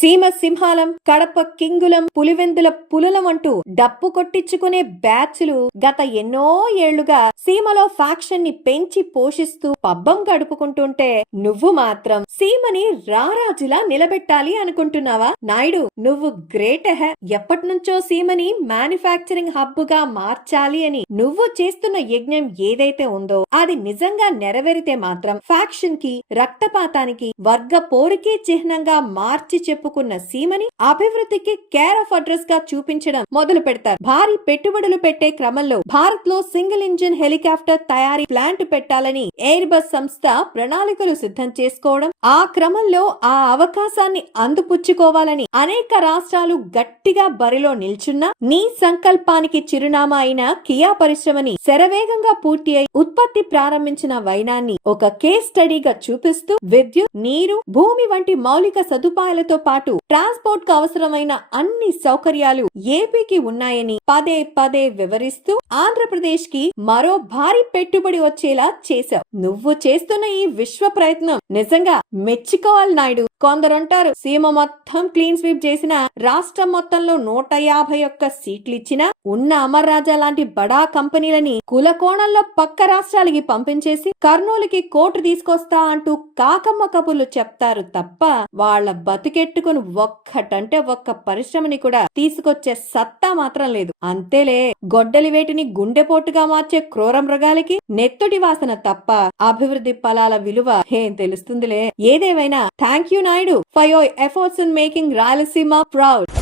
సీమ సింహాలం, కడప కింగులం, పులివెందుల పులులం అంటూ డప్పు కొట్టించుకునే బ్యాచ్లు గత ఎన్నో ఏళ్లుగా సీమలో ఫ్యాక్షన్ ని పెంచి పోషిస్తూ పబ్బం గడుపుకుంటుంటే నువ్వు మాత్రం సీమని రారాజులా నిలబెట్టాలి అనుకుంటున్నావా? నాయుడు, నువ్వు గ్రేట్ ఎప్పటినుంచో సీమని మ్యానుఫ్యాక్చరింగ్ హబ్ గా మార్చాలి అని నువ్వు చేస్తున్న యజ్ఞం ఏదైతే ఉందో అది నిజంగా నెరవేరితే మాత్రం ఫ్యాక్షన్ కి, రక్తపాతానికి, వర్గ పోరుకి చిహ్నంగా మార్చి చెప్పుకున్న సీమని అభివృద్ధికి కేర్ ఆఫ్ అడ్రస్ గా చూపించడం మొదలు పెడతారు. భారీ పెట్టుబడులు పెట్టే క్రమంలో భారత్ లో సింగిల్ ఇంజిన్ హెలికాప్టర్ తయారీ ప్లాంట్ పెట్టాలని ఎయిర్ బస్ సంస్థ ప్రణాళికలు సిద్ధం చేసుకోవడం, ఆ క్రమంలో ఆ అవకాశాన్ని అందిపుచ్చుకోవాలని అనేక రాష్ట్రాలు గట్టిగా బరిలో నిల్చున్నా నీ సంకల్పానికి చిరునామా అయిన కియా పరిశ్రమని శరవేగంగా పూర్తి అయి ఉత్పత్తి ప్రారంభించిన వైనాన్ని ఒక కేస్ స్టడీగా చూపిస్తూ విద్యుత్, నీరు, భూమి వంటి మౌలిక సదుపాయాలతో పాటు ట్రాన్స్పోర్ట్ కు అవసరమైన అన్ని సౌకర్యాలు ఏపీకి ఉన్నాయని పదే పదే వివరిస్తూ ఆంధ్రప్రదేశ్ కి మరో భారీ పెట్టుబడి వచ్చేలా చేశావు. నువ్వు చేస్తున్న ఈ విశ్వ ప్రయత్నం నిజంగా మెచ్చుకోవాలి నాయుడు. కొందరంటారు సీమ మొత్తం క్లీన్ స్వీప్ చేసిన, రాష్ట్రం మొత్తంలో 151 సీట్లు ఇచ్చినా ఉన్న అమర్ రాజా లాంటి బడా కంపెనీలని కులకోణంలో పక్క రాష్ట్రాలకి పంపించేసి కర్నూలుకి కోర్టు తీసుకొస్తా అంటూ కాకమ్మ కబుర్లు చెప్తారు తప్ప వాళ్ళ బతికెట్టుకుని ఒక్కటంటే ఒక్క పరిశ్రమని కూడా తీసుకొచ్చే సత్తా మాత్రం లేదు. అంతేలే, గొడ్డలి వేటిని గుండెపోటుగా మార్చే క్రూర మృగాలకి నెత్తుటి వాసన తప్ప అభివృద్ధి ఫలాల విలువ ఏం తెలుస్తుందిలే. ఏదేమైనా thank you Naidu for your efforts in making Rayalaseema proud.